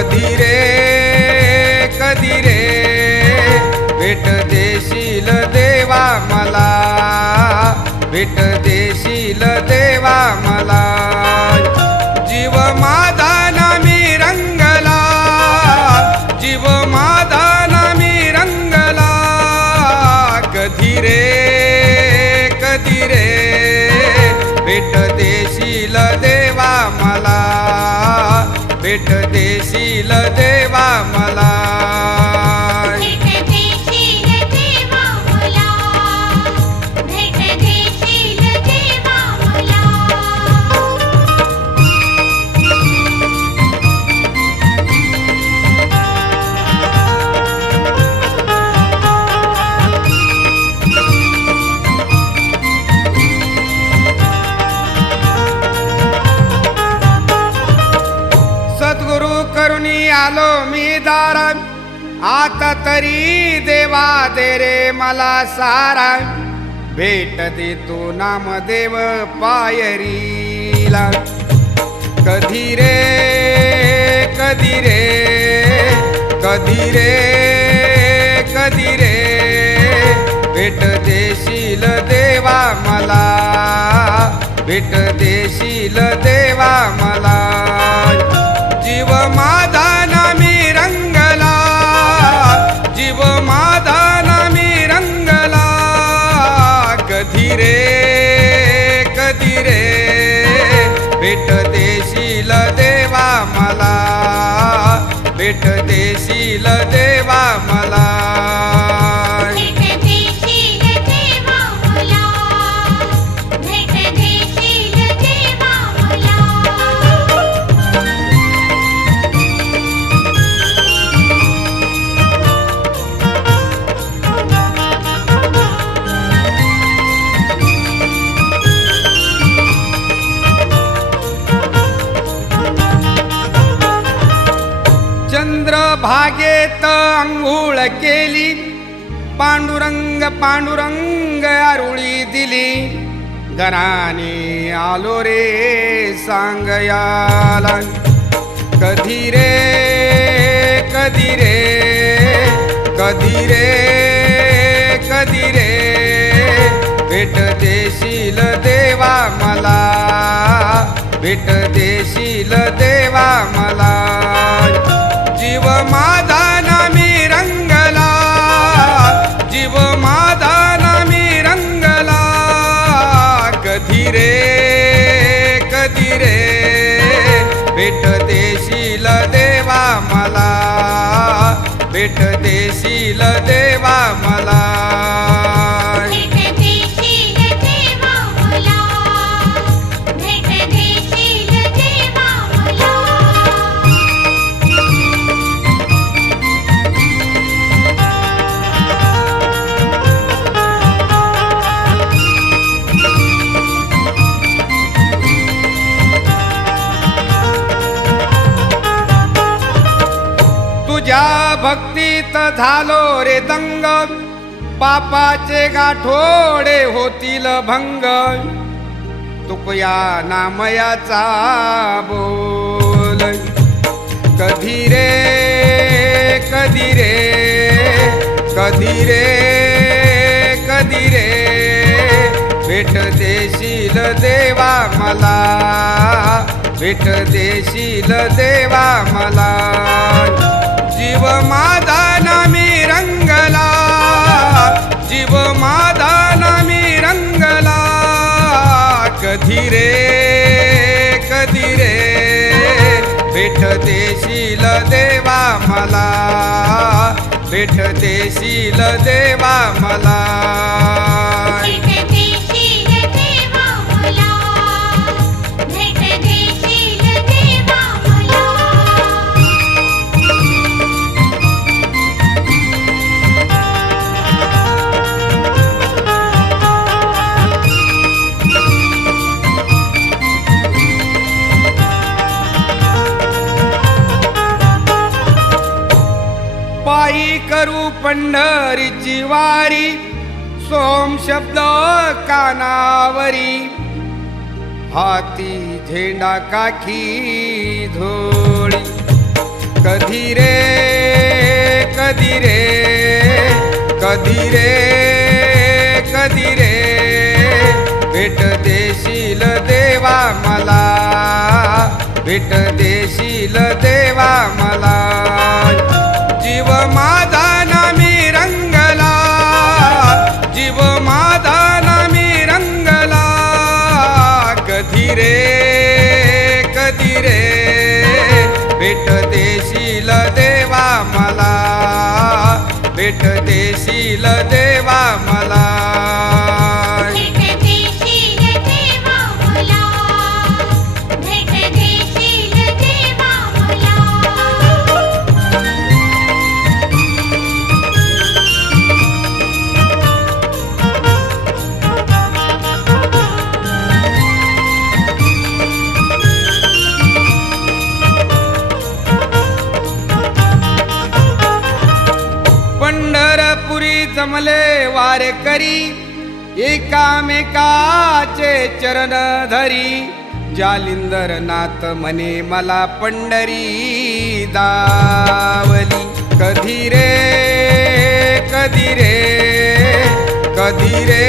कधी रे भेट देशील देवा मला, भेट देशील देवा मला. जीव माझा नामी रंगला, जीव माझा नामी रंगला. कधी रे भेट देशील देवा मला, भेट देशील देवा मला. करुणी आलो मी दारात, आता तरी देवा दे रे मला सारा. भेट दे तू नामदेव पायरीला. कधी रे भेट देशील देवा मला, भेट देशील देवा मला. जीव माझा नामी रंगला, जीव माझा नामी रंगला. कधी रे भेट देशील देवा मला, भेट देशील देवा मला. चंद्रभागेत अंघोळ केली, पांडुरंग पांडुरंग आरुळी दिली. घराने आलो रे सांगयाला. कधी रे भेट देशील देवा मला, भेट देशील देवा मला. जीव माझा नामी रंगला, जीव माझा नामी रंगला. कधी रे भेट देशील देवा मला, भेट देशील देवा मला. तुझ्या भक्तीत झालो रे दंग, पापाचे गाठोडे होतील भंग. तुकया नामयाचा बोल. कधी रे भेट देशील देवा मला, भेट देशील देवा मला. जीव माझा नामी रंगला, जीव माझा नामी रंगला. कधी रे भेट देशील देवा मला, भेट देशील देवा मला. पायी करू पंढरीची वारी, सोम शब्द कानावरी. हाती झेंडा काखी झोळी. कधी रे कधी रे कधी रे कधी रे भेट देशील देवा मला, भेट देशील देवा मला. जीव माझा नामी रंगला, जीव माझा नामी रंगला. कधी रे कधी रे भेट देशील देवा मला, भेट देशील देवा मला. पंढरपुरी जमले वारकरी, एकामेकाचे चरण धरी. जालिंदर नाथ म्हणे मला पंढरी दावली. कधी रे कधी रे कधी रे